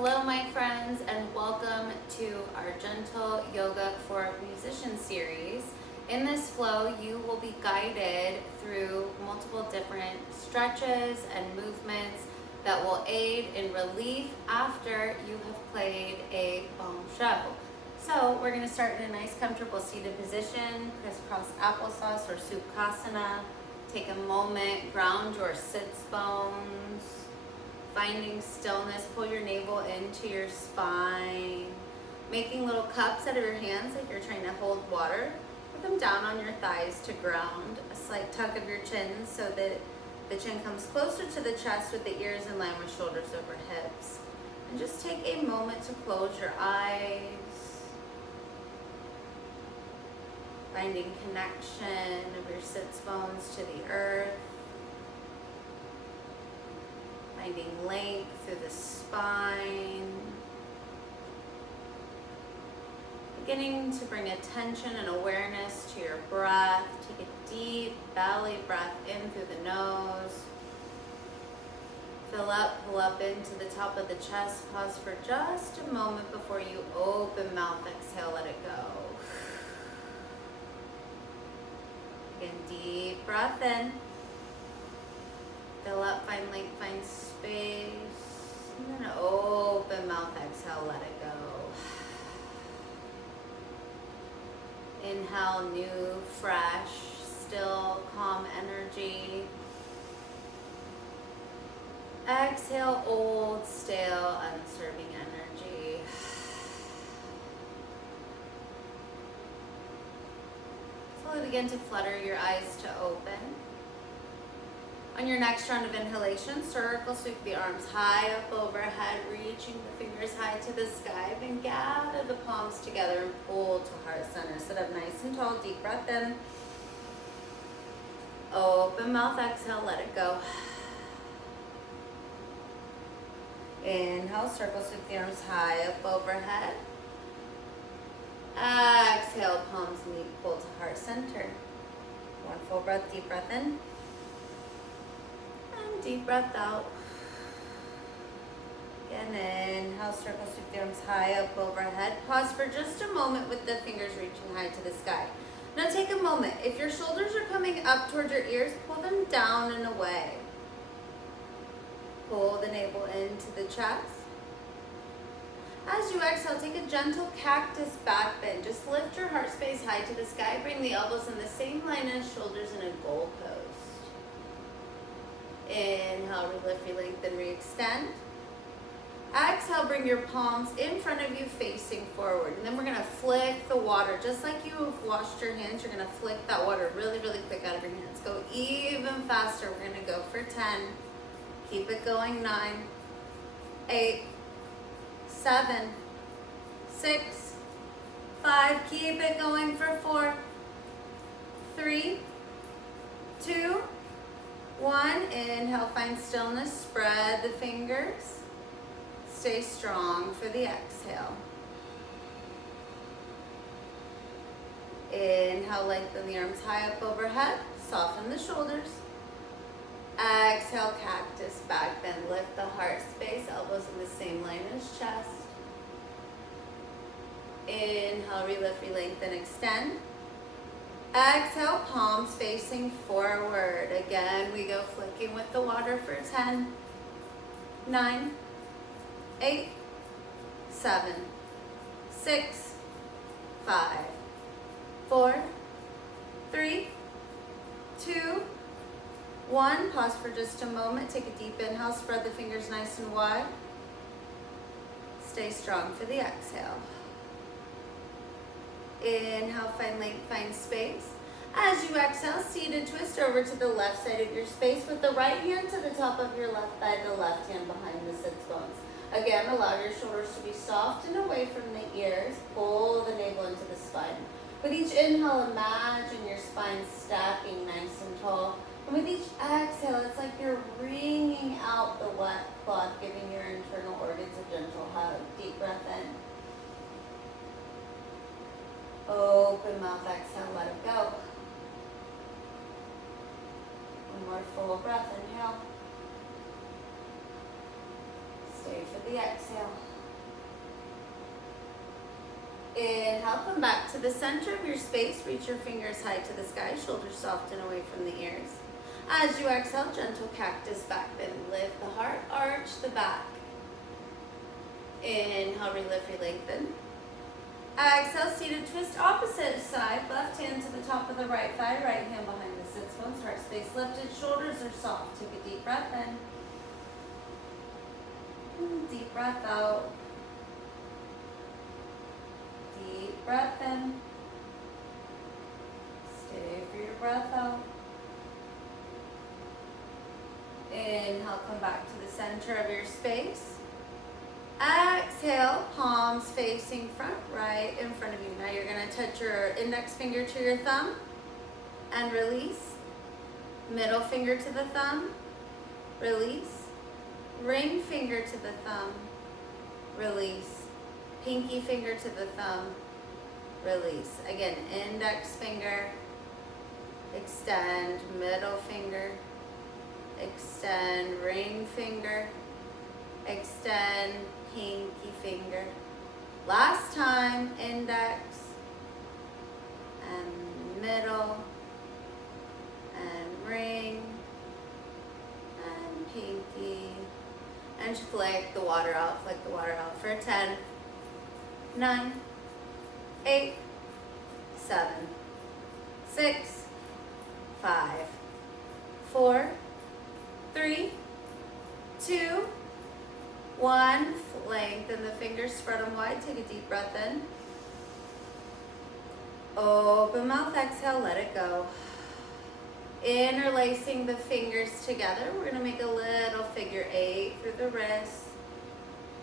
Hello my friends, and welcome to our Gentle Yoga for Musicians series. In this flow, you will be guided through multiple different stretches and movements that will aid in relief after you have played a bong show. So we're going to start in a nice comfortable seated position, crisscross applesauce or sukhasana. Take a moment, ground your sits bones. Finding stillness, pull your navel into your spine, making little cups out of your hands like you're trying to hold water. Put them down on your thighs to ground. A slight tug of your chin so that the chin comes closer to the chest with the ears in line with shoulders over hips. And just take a moment to close your eyes. Finding connection of your sits bones to the earth. Finding length through the spine. Beginning to bring attention and awareness to your breath. Take a deep belly breath in through the nose. Fill up, pull up into the top of the chest. Pause for just a moment before you open mouth. Exhale, let it go. Again, deep breath in. Fill up, find length, find space. And then open mouth, exhale, let it go. Inhale, new, fresh, still, calm energy. Exhale, old, stale, unserving energy. Slowly begin to flutter your eyes to open. On your next round of inhalation, circle sweep the arms high up overhead, reaching the fingers high to the sky. Then gather the palms together and pull to heart center. Sit up nice and tall, deep breath in. Open mouth, exhale, let it go. Inhale, circle sweep the arms high up overhead. Exhale, palms meet, pull to heart center. One full breath, deep breath in. Deep breath out. Again, inhale, circle sweep the arms high up overhead. Pause for just a moment with the fingers reaching high to the sky. Now take a moment. If your shoulders are coming up towards your ears, pull them down and away. Pull the navel into the chest. As you exhale, take a gentle cactus back bend. Just lift your heart space high to the sky. Bring the elbows in the same line as shoulders in a goal pose. Inhale, relift, relengthen, re-extend. Exhale, bring your palms in front of you facing forward. And then we're gonna flick the water. Just like you've washed your hands, you're gonna flick that water really, really quick out of your hands. Go even faster. We're gonna go for 10. Keep it going, 9, 8, 7, 6, 5. Keep it going for 4, 3, 2, 1. Inhale, find stillness, spread the fingers. Stay strong for the exhale. Inhale, lengthen the arms high up overhead. Soften the shoulders. Exhale, cactus back bend. Lift the heart space, elbows in the same line as chest. Inhale, relift, relengthen, extend. Exhale, palms facing forward. Again, we go flicking with the water for 10, 9, 8, 7, 6, 5, 4, 3, 2, 1. Pause for just a moment. Take a deep inhale. Spread the fingers nice and wide. Stay strong for the exhale. Inhale, find length, find space. As you exhale, seated twist over to the left side of your space with the right hand to the top of your left thigh, the left hand behind the sits bones. Again, allow your shoulders to be soft and away from the ears. Pull the navel into the spine. With each inhale, imagine your spine stacking nice and tall. And with each exhale, it's like you're wringing out the wet cloth, giving your internal organs a gentle hug. Deep breath in. Open mouth, exhale, let it go. One more full breath, inhale. Stay for the exhale. inhale, come back to the center of your space. Reach your fingers high to the sky, shoulders soft and away from the ears. As you exhale, gentle cactus back bend. Lift the heart, arch the back. Inhale, relift, lengthen. Exhale, seated twist, opposite side. Left hand to the top of the right thigh, right hand behind the sits bones. Heart space lifted, shoulders are soft. Take a deep breath in. Deep breath out. Deep breath in. Stay for your breath out. Inhale, come back to the center of your space. Exhale, palms facing front, right in front of you. Now you're going to touch your index finger to your thumb and release. Middle finger to the thumb, release. Ring finger to the thumb, release. Pinky finger to the thumb, release. Again, index finger, extend, middle finger, extend, ring finger, extend, pinky finger. Last time, index and middle and ring and pinky. And flick the water out, for 10, 9, 8, 7, 6, 5, 4, 3, 2, 1. Lengthen the fingers, spread them wide. Take a deep breath in. Open mouth, exhale, let it go. Interlacing the fingers together. We're going to make a little figure 8 through the wrist.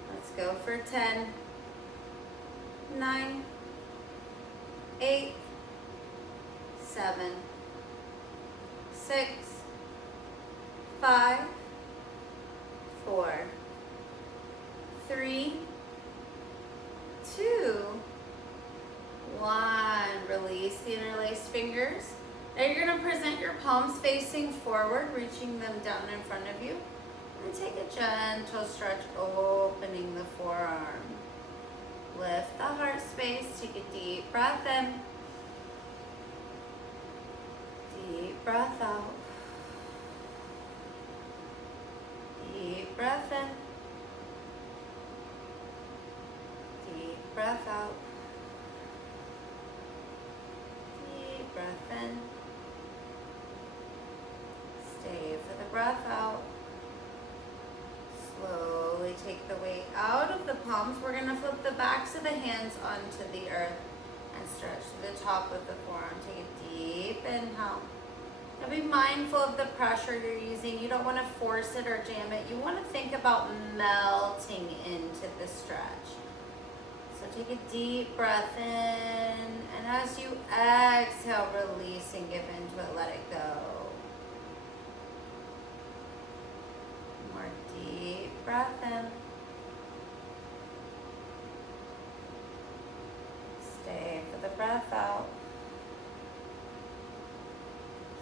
Let's go for 10, 9, 8, 7, 6, 5, 4, 3, 2, 1. Release the interlaced fingers. Now you're going to present your palms facing forward, reaching them down in front of you. And take a gentle stretch, opening the forearm. Lift the heart space. Take a deep breath in. Deep breath out. Deep breath in. Deep breath out. Deep breath in. Stay for the breath out. Slowly take the weight out of the palms. We're going to flip the backs of the hands onto the earth and stretch to the top of the forearm. Take a deep inhale. Now be mindful of the pressure you're using. You don't want to force it or jam it. You want to think about melting into the stretch. So take a deep breath in, and as you exhale, release and give into it. Let it go. More deep breath in. Stay for the breath out.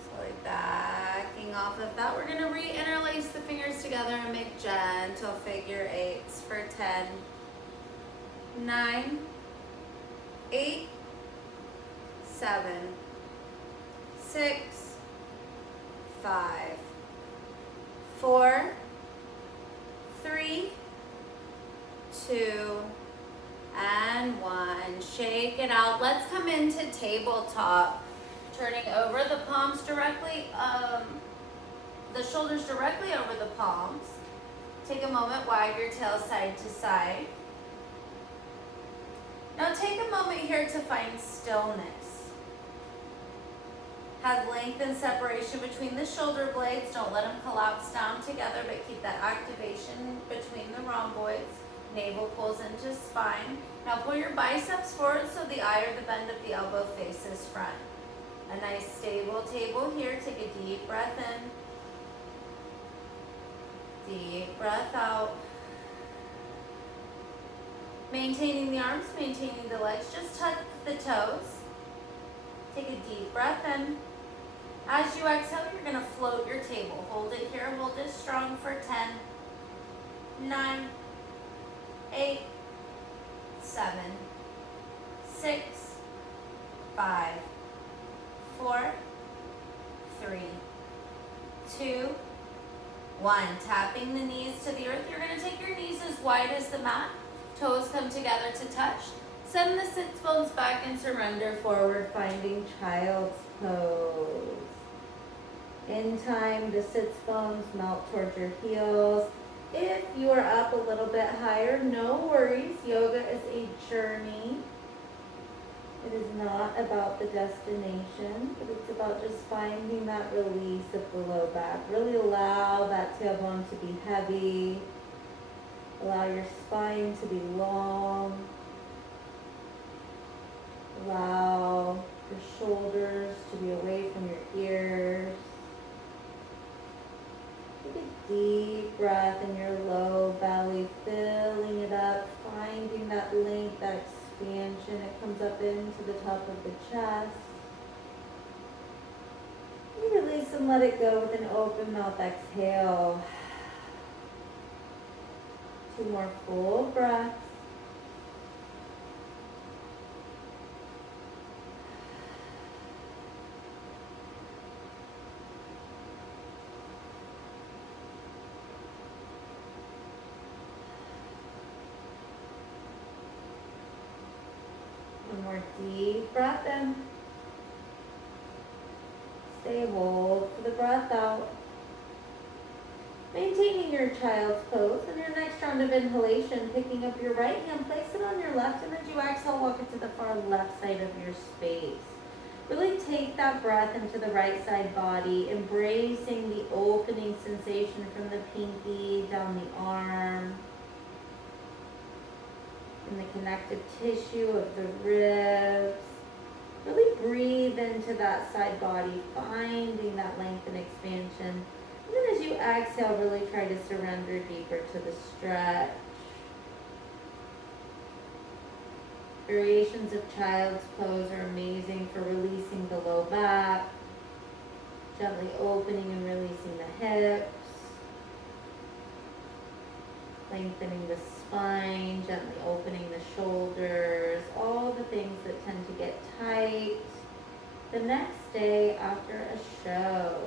Slowly backing off of that. We're going to re-interlace the fingers together and make gentle figure 8s for 10, 9, 8, 7, 6, 5, 4, 3, 2, and 1. Shake it out. Let's come into tabletop. Turning over the palms directly, the shoulders directly over the palms. Take a moment, wag your tail side to side. Now take a moment here to find stillness. Have length and separation between the shoulder blades. Don't let them collapse down together, but keep that activation between the rhomboids. Navel pulls into spine. Now pull your biceps forward so the eye or the bend of the elbow faces front. A nice stable table here. Take a deep breath in. Deep breath out. Maintaining the arms, maintaining the legs. Just tuck the toes. Take a deep breath in. As you exhale, you're going to float your table. Hold it here. Hold it strong for 10, 9, 8, 7, 6, 5, 4, 3, 2, 1. Tapping the knees to the earth. You're going to take your knees as wide as the mat. Toes come together to touch. Send the sits bones back and surrender forward, finding child's pose. In time, the sits bones melt towards your heels. If you are up a little bit higher, no worries. Yoga is a journey. It is not about the destination, but it's about just finding that release of the low back. Really allow that tailbone to be heavy. Allow your spine to be long. Allow your shoulders to be away from your ears. Take a deep breath in your low belly, filling it up, finding that length, that expansion. It comes up into the top of the chest. You release and let it go with an open mouth exhale. 2 more full breaths. One more deep breath in. Stay hold for the breath out. Maintaining your child's pose. In your next round of inhalation, picking up your right hand, place it on your left, and as you exhale, walk it to the far left side of your space. Really take that breath into the right side body, embracing the opening sensation from the pinky down the arm, in the connective tissue of the ribs. Really breathe into that side body, finding that length and expansion. And then as you exhale, really try to surrender deeper to the stretch. Variations of child's pose are amazing for releasing the low back, gently opening and releasing the hips, lengthening the spine, gently opening the shoulders, all the things that tend to get tight the next day after a show.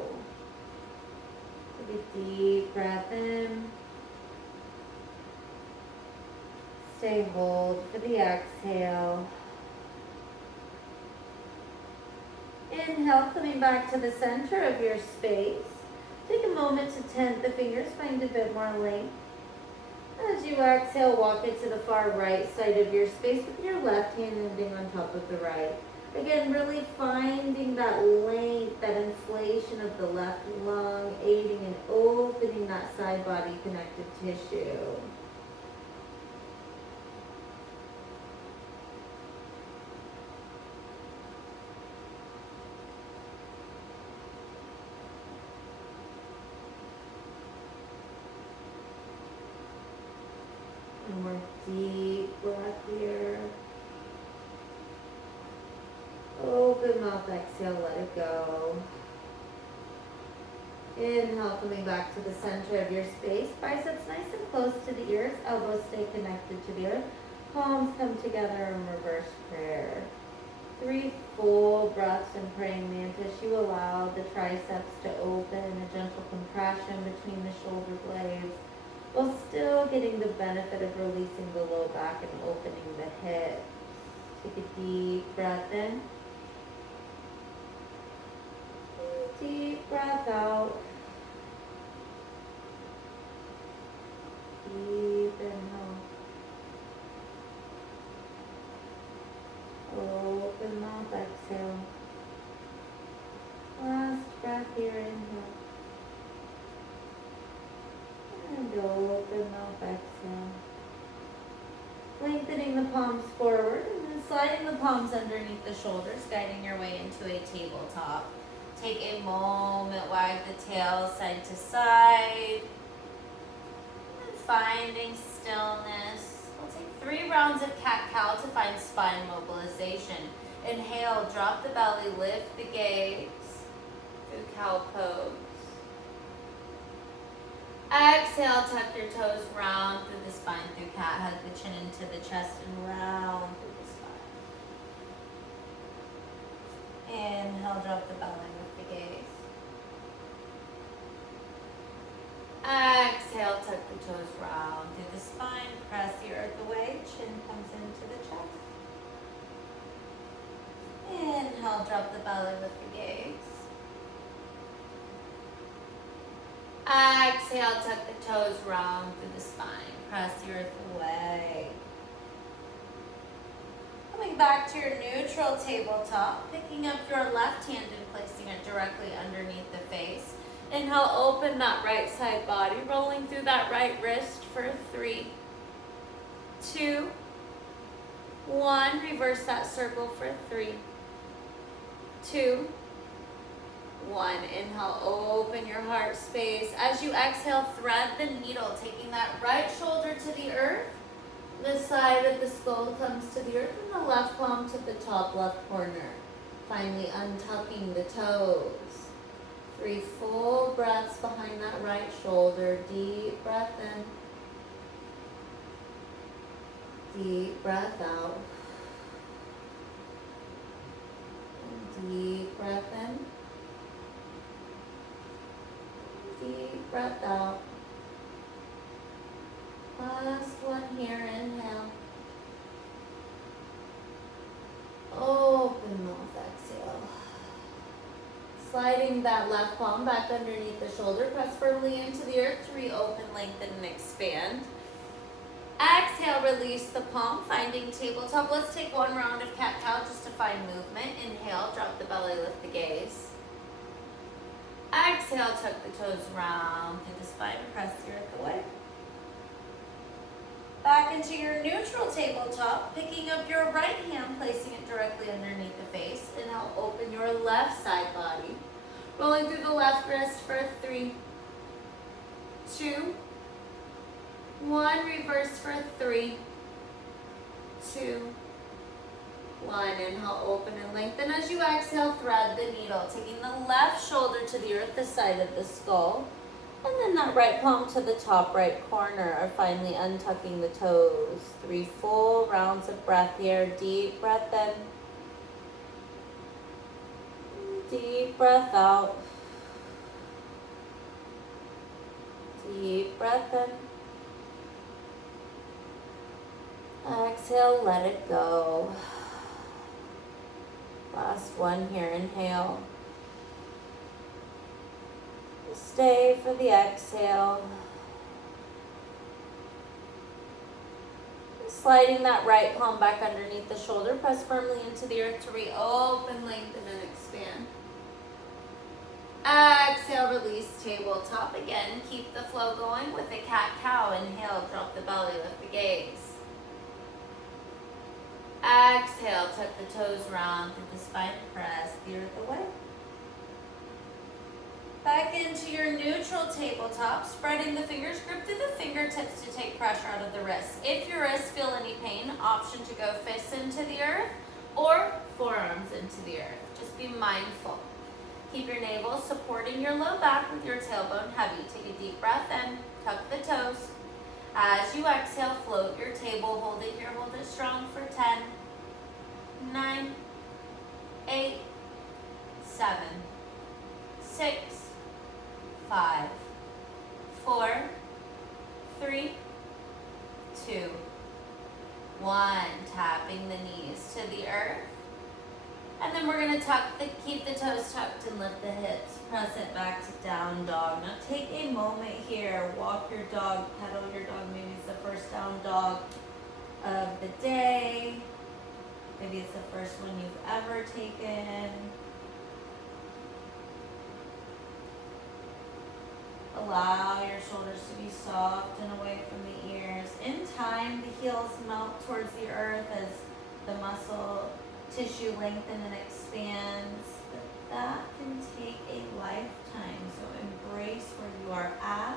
Take a deep breath in. Stay hold for the exhale. Inhale, coming back to the center of your space. Take a moment to tent the fingers, find a bit more length. As you exhale, walk it to the far right side of your space with your left hand ending on top of the right. Again, really finding that length, that inflation of the left lung, aiding and opening that side body connective tissue. One more deep breath here. Open mouth, exhale, let it go. Inhale, coming back to the center of your space. Biceps nice and close to the ears. Elbows stay connected to the earth. Palms come together in reverse prayer. 3 full breaths in praying mantis. You allow the triceps to open, a gentle compression between the shoulder blades, while still getting the benefit of releasing the low back and opening the hips. Take a deep breath in. Deep breath out. Deep inhale. Open mouth, exhale. Last breath here, inhale. And open mouth, exhale. Lengthening the palms forward and then sliding the palms underneath the shoulders, guiding your way into a tabletop. Take a moment, wag the tail side to side. And finding stillness. We'll take 3 rounds of cat-cow to find spine mobilization. Inhale, drop the belly, lift the gaze through cow pose. Exhale, tuck your toes, round through the spine through cat. Hug the chin into the chest and round through the spine. Inhale, drop the belly with the gaze. Exhale, tuck the toes round. Through the spine, press the earth away, chin comes into the chest. Inhale, drop the belly with the gaze. Exhale, tuck the toes round through the spine. Press the earth away. Coming back to your neutral tabletop, picking up your left hand and placing it directly underneath the face. Inhale, open that right side body, rolling through that right wrist for 3, 2, 1. Reverse that circle for 3, 2, 1. Inhale, open your heart space. As you exhale, thread the needle, taking that right shoulder to the earth. The side of the skull comes to the earth and the left palm to the top left corner. Finally untucking the toes. 3 full breaths behind that right shoulder. Deep breath in. Deep breath out. And deep breath in. Deep breath out. Last one here, inhale. Open mouth, exhale. Sliding that left palm back underneath the shoulder. Press firmly into the earth to reopen, lengthen, and expand. Exhale, release the palm, finding tabletop. Let's take one round of cat-cow just to find movement. Inhale, drop the belly, lift the gaze. Exhale, tuck the toes round through the spine, press the earth away. Back into your neutral tabletop, picking up your right hand, placing it directly underneath the face. And now open your left side body. Rolling through the left wrist for 3, 2, 1. Reverse for 3, 2, 1. Inhale, open and lengthen. As you exhale, thread the needle, taking the left shoulder to the earth, the side of the skull. And then that right palm to the top right corner, or finally untucking the toes. 3 full rounds of breath here. Deep breath in. Deep breath out. Deep breath in. Exhale, let it go. Last one here, inhale. Stay for the exhale. Sliding that right palm back underneath the shoulder. Press firmly into the earth to reopen, lengthen, and expand. Exhale, release tabletop. Again, keep the flow going with a cat-cow. Inhale, drop the belly, lift the gaze. Exhale, tuck the toes round through the spine, press the earth away. Back into your neutral tabletop, spreading the fingers, grip through the fingertips to take pressure out of the wrists. If your wrists feel any pain, option to go fists into the earth or forearms into the earth. Just be mindful. Keep your navel supporting your low back with your tailbone heavy. Take a deep breath in, tuck the toes. As you exhale, float your table. Hold it here, hold it strong for 10, 9, 8, 7, 6, 5, 4, 3, 2, 1. Tapping the knees to the earth. And then we're going to keep the toes tucked and lift the hips. Press it back to down dog. Now take a moment here. Walk your dog, pedal your dog. Maybe it's the first down dog of the day. Maybe it's the first one you've ever taken. Allow your shoulders to be soft and away from the ears. In time, the heels melt towards the earth as the muscle tissue lengthens and expands. But that can take a lifetime, so embrace where you are at.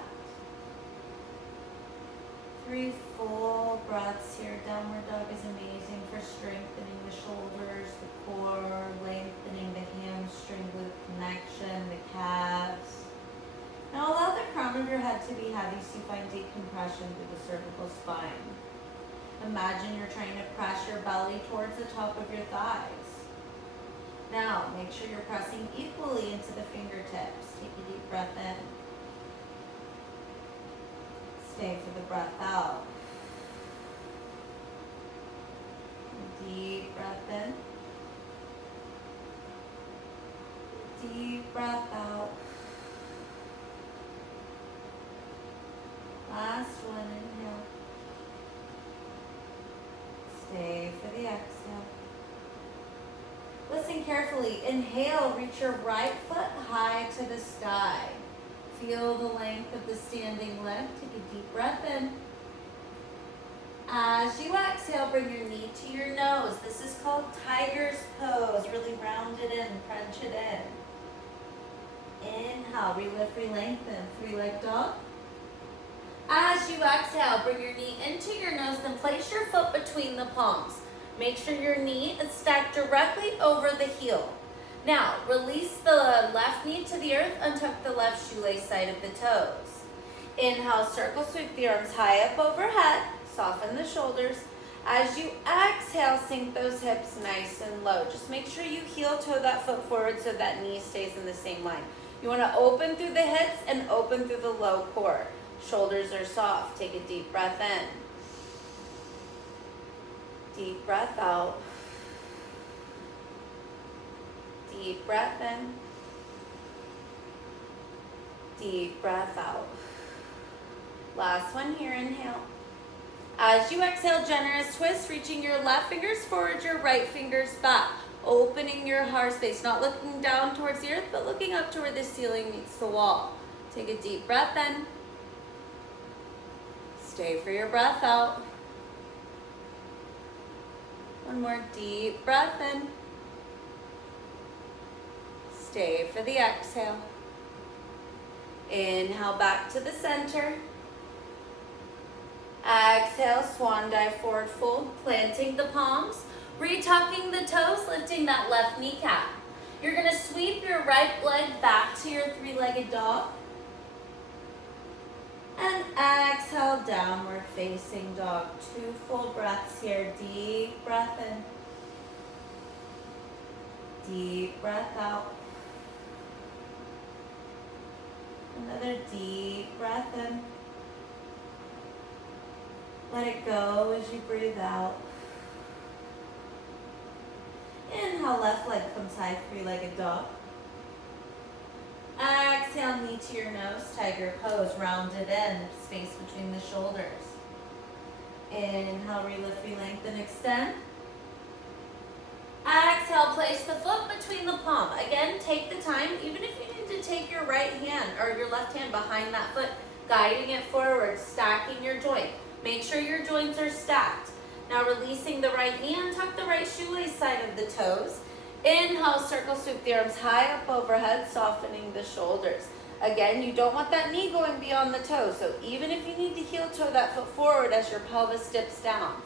3 full breaths here. Downward dog is amazing for strengthening the shoulders, the core, lengthening the hamstring glute connection, the calves. Now allow the crown of your head to be heavy so you find deep compression through the cervical spine. Imagine you're trying to press your belly towards the top of your thighs. Now, make sure you're pressing equally into the fingertips. Take a deep breath in. Stay for the breath out. Deep breath in. Deep breath out. Last one, inhale. Stay for the exhale. Listen carefully. Inhale, reach your right foot high to the sky. Feel the length of the standing leg. Take a deep breath in. As you exhale, bring your knee to your nose. This is called tiger's pose. Really round it in, crunch it in. Inhale, relift, re-lengthen. Three-leg dog. As you exhale, bring your knee into your nose, then place your foot between the palms. Make sure your knee is stacked directly over the heel. Now, release the left knee to the earth, untuck the left shoelace side of the toes. Inhale, circle, sweep the arms high up overhead, soften the shoulders. As you exhale, sink those hips nice and low. Just make sure you heel toe that foot forward so that knee stays in the same line. You want to open through the hips and open through the low core. Shoulders are soft. Take a deep breath in. Deep breath out. Deep breath in. Deep breath out. Last one here, inhale. As you exhale, generous twist, reaching your left fingers forward, your right fingers back. Opening your heart space, not looking down towards the earth, but looking up to where the ceiling meets the wall. Take a deep breath in. Stay for your breath out. One more deep breath in. Stay for the exhale. Inhale back to the center. Exhale, swan dive forward fold, planting the palms, retucking the toes, lifting that left kneecap. You're gonna sweep your right leg back to your three-legged dog. And exhale, downward facing dog. 2 full breaths here. Deep breath in. Deep breath out. Another deep breath in. Let it go as you breathe out. Inhale, left leg comes high, three-legged dog. Exhale, knee to your nose, tiger pose, round it in, space between the shoulders. Inhale, relift, re-lengthen, extend. Exhale, place the foot between the palm. Again, take the time, even if you need to take your right hand or your left hand behind that foot, guiding it forward, stacking your joint. Make sure your joints are stacked. Now releasing the right knee, tuck the right shoelace side of the toes. Inhale, circle, sweep the arms high up overhead, softening the shoulders. Again, you don't want that knee going beyond the toe, so even if you need to heel toe that foot forward as your pelvis dips down.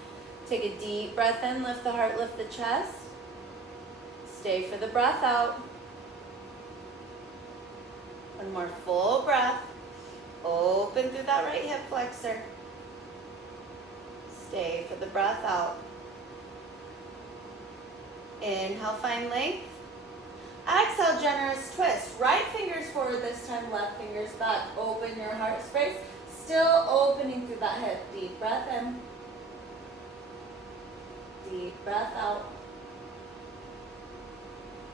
Take a deep breath in, lift the heart, lift the chest. Stay for the breath out. One more full breath. Open through that right hip flexor. Stay for the breath out. Inhale, find length. Exhale, generous twist. Right fingers forward this time, left fingers back. Open your heart space. Still opening through that hip. Deep breath in. Deep breath out.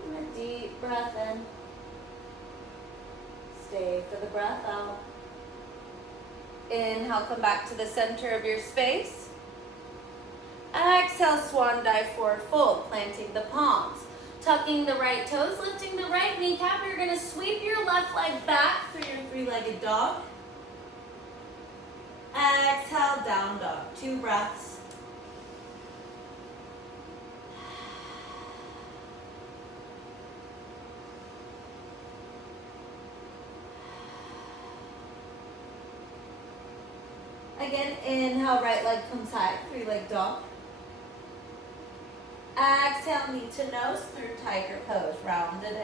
And a deep breath in. Stay for the breath out. Inhale, come back to the center of your space. Exhale, swan dive forward fold, planting the palms. Tucking the right toes, lifting the right kneecap. You're going to sweep your left leg back through your three-legged dog. Exhale, down dog. 2 breaths. Again, inhale, right leg comes high, three-leg dog. Exhale, knee to nose through tiger pose, round it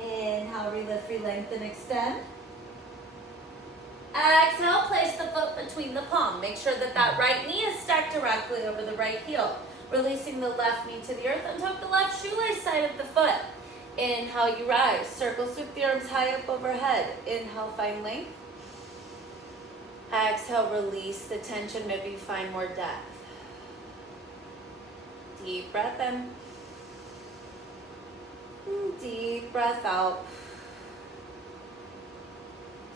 in. Inhale, relift, re-lengthen, extend. Exhale, place the foot between the palm. Make sure that that right knee is stacked directly over the right heel. Releasing the left knee to the earth and tuck the left shoelace side of the foot. Inhale, you rise. Circle sweep the arms high up overhead. Inhale, find length. Exhale, release the tension, maybe find more depth. Deep breath in. Deep breath out.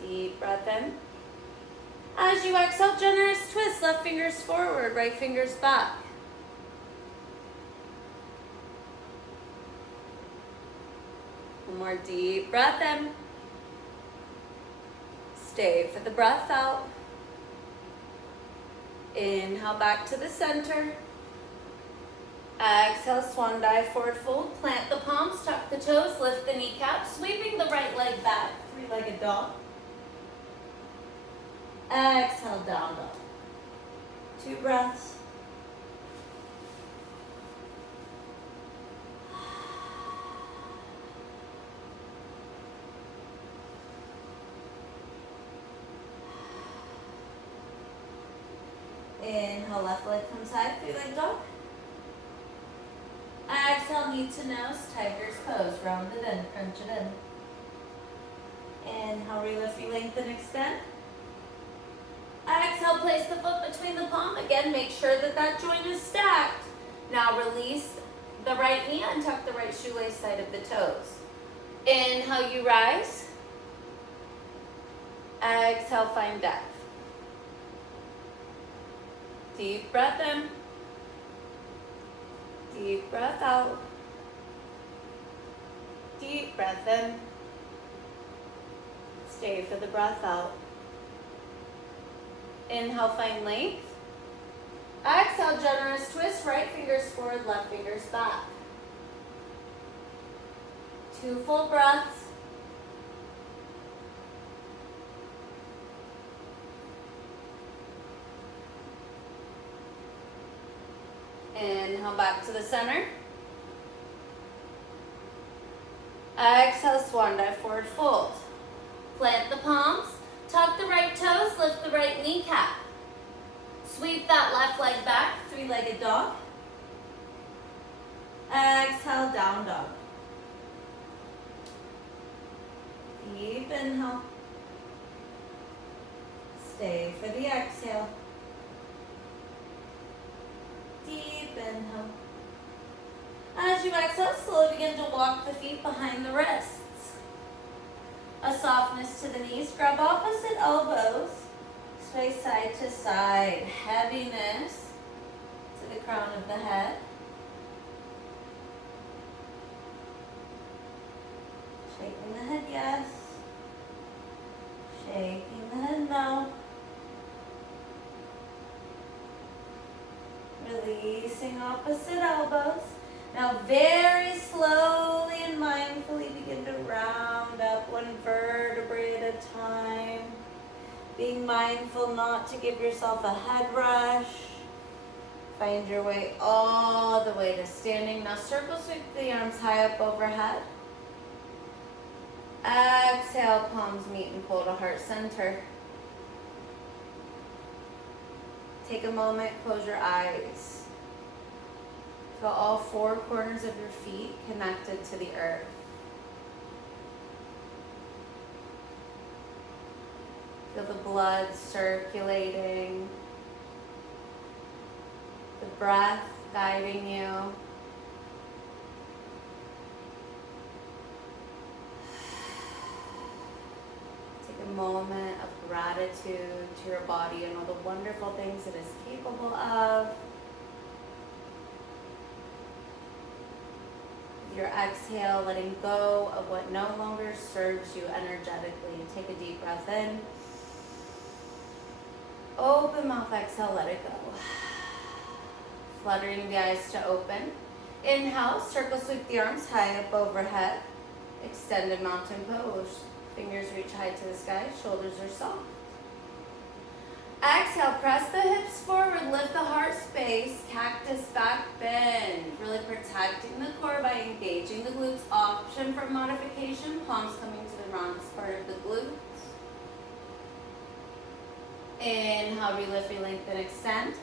Deep breath in. As you exhale, generous twist. Left fingers forward, right fingers back. One more deep breath in. Stay for the breath out. Inhale back to the center. Exhale, swan dive, forward fold. Plant the palms, tuck the toes, lift the kneecaps, sweeping the right leg back, three-legged dog. Exhale, down dog. 2 breaths. Inhale, left leg comes high, 3-leg dog. Exhale, knee to nose, tiger's pose. Round it in, crunch it in. Inhale, relift, lengthen, extend. Exhale, place the foot between the palm. Again, make sure that that joint is stacked. Now release the right knee and tuck the right shoelace side of the toes. Inhale, you rise. Exhale, find depth. Deep breath in. Deep breath out. Deep breath in. Stay for the breath out. Inhale, find length. Exhale, generous twist. Right fingers forward, left fingers back. 2 full breaths. Inhale, back to the center. Exhale, swan dive, forward fold. Plant the palms, tuck the right toes, lift the right kneecap. Sweep that left leg back, 3-legged dog. Exhale, down dog. Deep inhale. Stay for the exhale. Deep inhale. As you exhale, slowly begin to walk the feet behind the wrists. A softness to the knees. Grab opposite elbows. Sway side to side. Heaviness to the crown of the head. Shaking the head, yes. Shaking the head, no. Releasing opposite elbows. Now very slowly and mindfully begin to round up 1 vertebrae at a time. Being mindful not to give yourself a head rush. Find your way all the way to standing. Now circle sweep the arms high up overhead. Exhale, palms meet and pull to heart center. Take a moment, close your eyes. Feel all 4 corners of your feet connected to the earth. Feel the blood circulating, the breath guiding you. Take a moment of gratitude to your body and all the wonderful things it is capable of. Your exhale, letting go of what no longer serves you energetically. Take a deep breath in. Open mouth, exhale, let it go. Fluttering the eyes to open. Inhale, circle sweep the arms high up overhead. Extended mountain pose. Fingers reach high to the sky, shoulders are soft. Exhale, press the hips forward, lift the heart space, cactus back bend. Really protecting the core by engaging the glutes. Option for modification, palms coming to the roundest part of the glutes. Inhale, relift, lengthen, extend.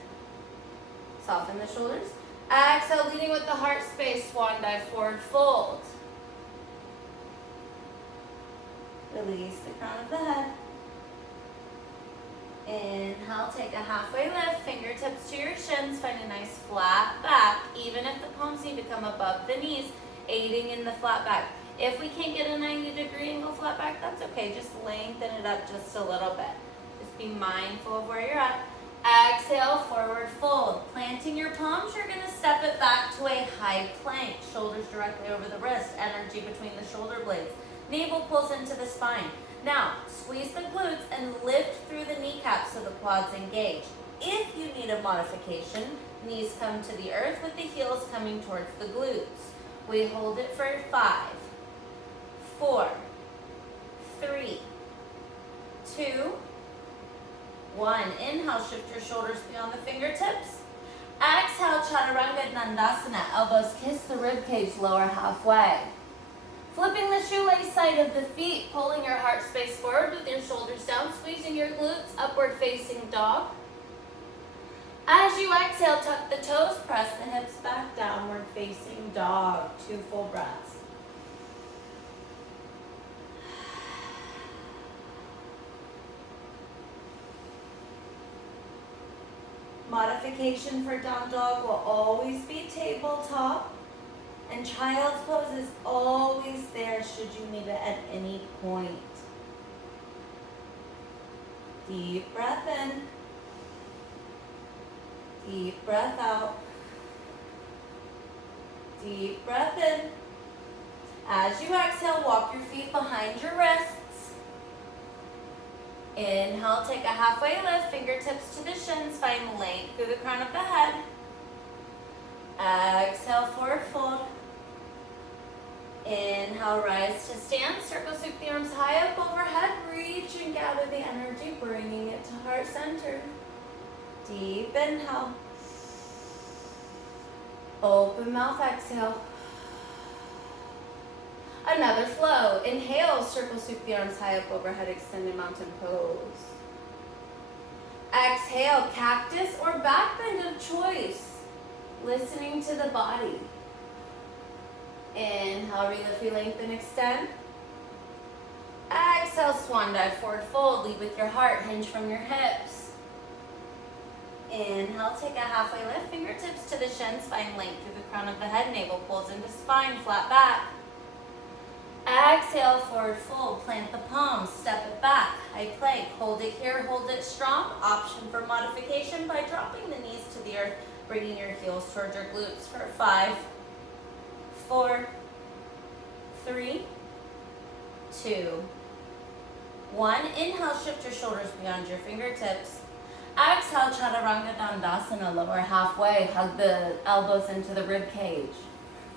Soften the shoulders. Exhale, leading with the heart space, swan dive, forward fold. Release the crown of the head. Inhale, take a halfway lift, fingertips to your shins, find a nice flat back, even if the palms need to come above the knees, aiding in the flat back. If we can't get a 90-degree angle flat back, that's okay, just lengthen it up just a little bit. Just be mindful of where you're at. Exhale, forward fold. Planting your palms, you're gonna step it back to a high plank, shoulders directly over the wrist, energy between the shoulder blades. Navel pulls into the spine. Now, squeeze the glutes and lift through the kneecaps so the quads engage. If you need a modification, knees come to the earth with the heels coming towards the glutes. We hold it for 5, 4, 3, 2, 1. Inhale, shift your shoulders beyond the fingertips. Exhale, Chaturanga Dandasana. Elbows kiss the rib cage, lower halfway. Flipping the shoelace side of the feet, pulling your heart space forward with your shoulders down, squeezing your glutes, upward facing dog. As you exhale, tuck the toes, press the hips back, downward facing dog. 2 full breaths. Modification for down dog will always be tabletop. And child's pose is always there should you need it at any point. Deep breath in. Deep breath out. Deep breath in. As you exhale, walk your feet behind your wrists. Inhale, take a halfway lift, fingertips to the shins, find length through the crown of the head. Exhale, forward fold. Inhale, rise to stand. Circle sweep the arms high up overhead. Reach and gather the energy, bringing it to heart center. Deep inhale. Open mouth, exhale. Another flow. Inhale, circle sweep the arms high up overhead, extended mountain pose. Exhale, cactus or back bend of choice. Listening to the body. Inhale, relift, lengthen, extend. Exhale, swan dive, forward fold. Lead with your heart, hinge from your hips. Inhale, take a halfway lift, fingertips to the shins, find length through the crown of the head, navel pulls into spine, flat back. Exhale, forward fold, plant the palms, step it back, high plank, hold it here, hold it strong. Option for modification by dropping the knees to the earth, bringing your heels towards your glutes for 5, 4, 3, 2, 1. Inhale, shift your shoulders beyond your fingertips. Exhale, Chaturanga Dandasana, lower halfway, hug the elbows into the rib cage.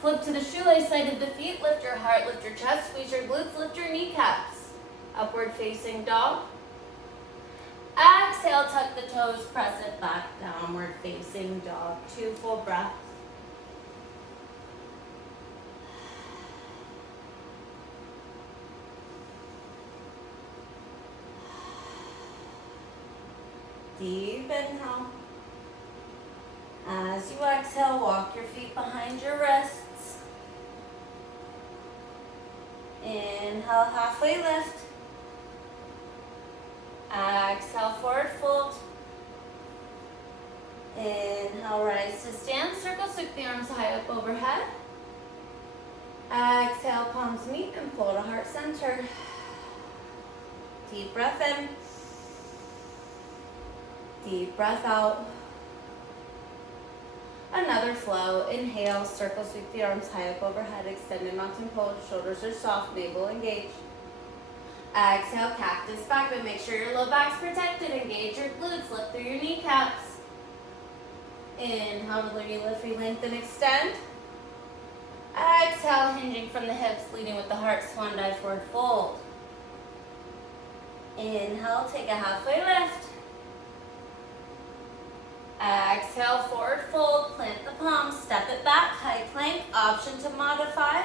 Flip to the shoelace side of the feet, lift your heart, lift your chest, squeeze your glutes, lift your kneecaps. Upward facing dog. Exhale, tuck the toes, press it back, downward facing dog. 2 full breaths. Deep inhale. As you exhale, walk your feet behind your wrists. Inhale, halfway lift. Exhale, forward fold. Inhale, rise to stand. Circle sweep the arms high up overhead. Exhale, palms meet and pull to heart center. Deep breath in. Deep breath out. Another flow. Inhale, circle sweep the arms high up overhead, extended mountain pose, shoulders are soft, navel engaged. Exhale, cactus back, but make sure your low back's protected. Engage your glutes, lift through your kneecaps. Inhale, lift, lengthen, extend. Exhale, hinging from the hips, leading with the heart, swan dive, forward fold. Inhale, take a halfway lift. Exhale, forward fold, plant the palms, step it back, high plank. Option to modify.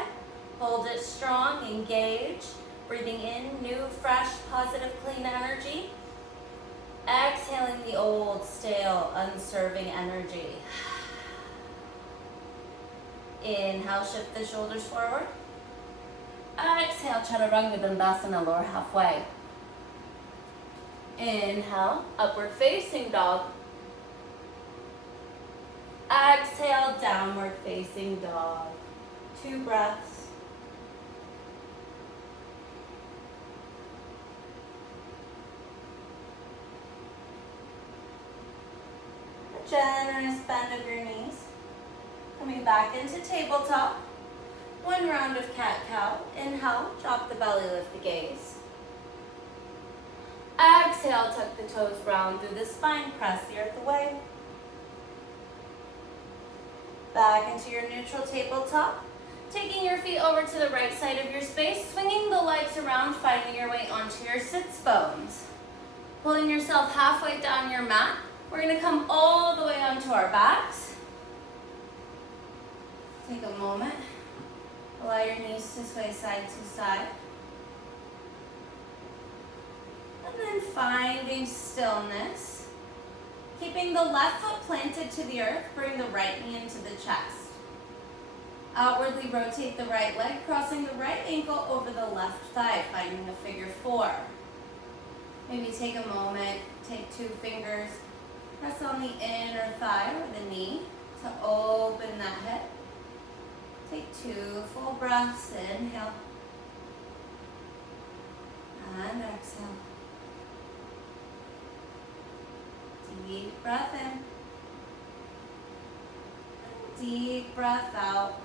Hold it strong, engage. Breathing in new, fresh, positive, clean energy. Exhaling the old, stale, unserving energy. Inhale, shift the shoulders forward. Exhale, chaturanga dandasana, lower halfway. Inhale, upward facing dog. Exhale, downward facing dog. 2 breaths. A generous bend of your knees. Coming back into tabletop. 1 round of cat-cow. Inhale, drop the belly, lift the gaze. Exhale, tuck the toes, round through the spine, press the earth away. Back into your neutral tabletop. Taking your feet over to the right side of your space, swinging the legs around, finding your way onto your sits bones. Pulling yourself halfway down your mat. We're gonna come all the way onto our backs. Take a moment. Allow your knees to sway side to side. And then finding stillness. Keeping the left foot planted to the earth, bring the right knee into the chest. Outwardly rotate the right leg, crossing the right ankle over the left thigh, finding the figure 4. Maybe take a moment, take 2 fingers, press on the inner thigh or the knee to open that hip. Take 2 full breaths, inhale, and exhale. Deep breath in, deep breath out.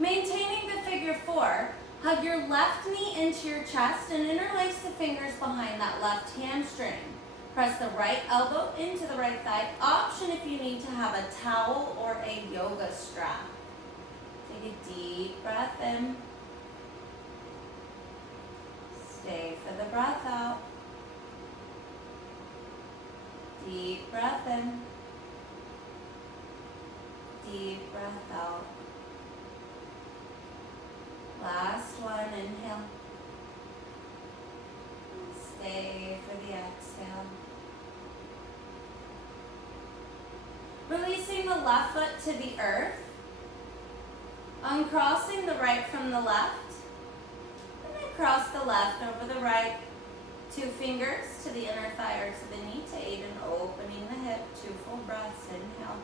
Maintaining the figure 4, hug your left knee into your chest and interlace the fingers behind that left hamstring. Press the right elbow into the right thigh. Option if you need to have a towel or a yoga strap. Take a deep breath in. Stay for the breath out. Deep breath in. Deep breath out. Last one, inhale. Stay for the exhale. Releasing the left foot to the earth. Uncrossing the right from the left. And then cross the left over the right. 2 fingers to the inner thigh or to the knee to aid in opening the hip. 2 full breaths, inhale.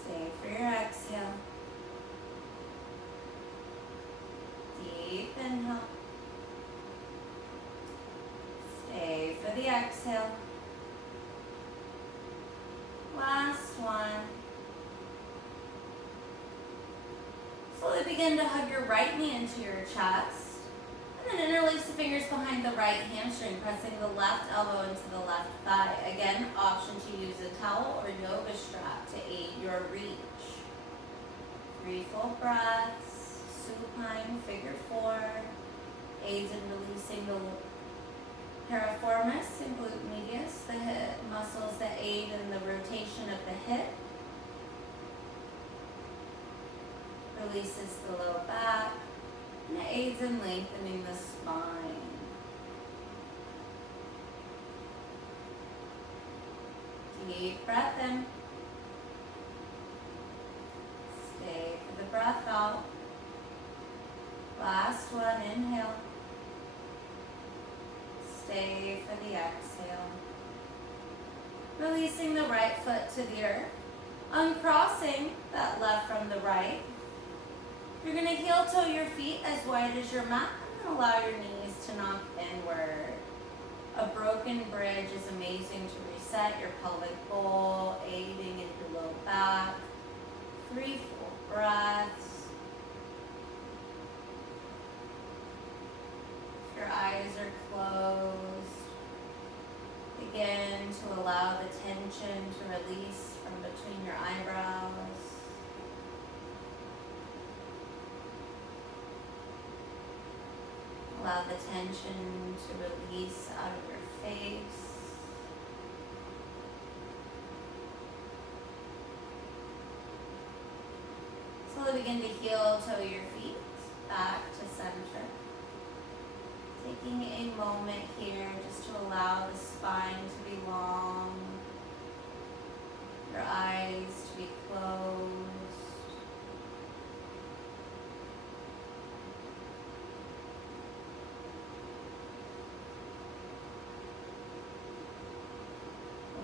Stay for your exhale. Deep inhale. Stay for the exhale. Last one. Slowly begin to hug your right knee into your chest. And then interlace the fingers behind the right hamstring, pressing the left elbow into the left thigh. Again, option to use a towel or yoga strap to aid your reach. 3 full breaths. Supine, figure 4. Aids in releasing the piriformis and glute medius, the hip muscles that aid in the rotation of the hip. Releases the low back. And it aids in lengthening the spine. Deep breath in. Stay for the breath out. Last one, inhale. Stay for the exhale. Releasing the right foot to the earth. Uncrossing that left from the right. You're going to heel toe your feet as wide as your mat and allow your knees to knock inward. A broken bridge is amazing to reset your pelvic bowl, aiding in your low back. 3 full breaths. If your eyes are closed, begin to allow the tension to release from between your eyebrows. Allow the tension to release out of your face. Slowly begin to heel toe your feet back to center. Taking a moment here just to allow the spine to be long, your eyes to be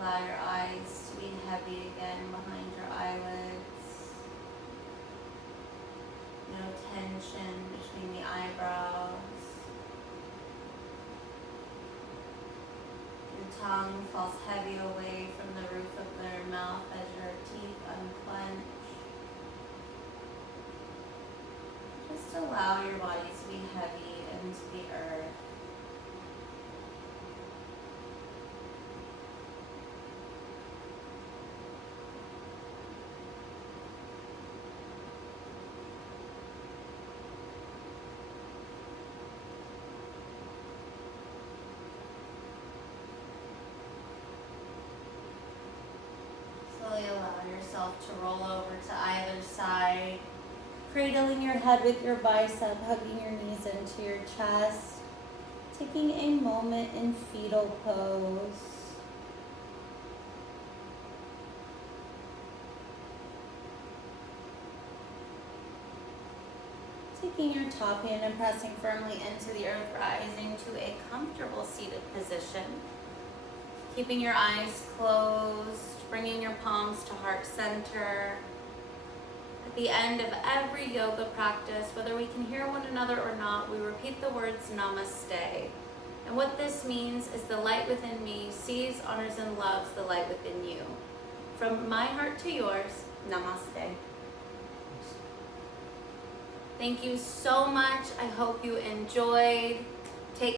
Allow your eyes to be heavy again behind your eyelids. No tension between the eyebrows. Your tongue falls heavy away from the roof of your mouth as your teeth unclench. Just allow your body to be heavy into the earth. Slowly allow yourself to roll over to either side, cradling your head with your bicep, hugging your knees into your chest, taking a moment in fetal pose. Taking your top hand and pressing firmly into the earth, rising to a comfortable seated position. Keeping your eyes closed, bringing your palms to heart center. At the end of every yoga practice, whether we can hear one another or not, we repeat the words Namaste. And what this means is the light within me sees, honors, and loves the light within you. From my heart to yours, Namaste. Thank you so much. I hope you enjoyed.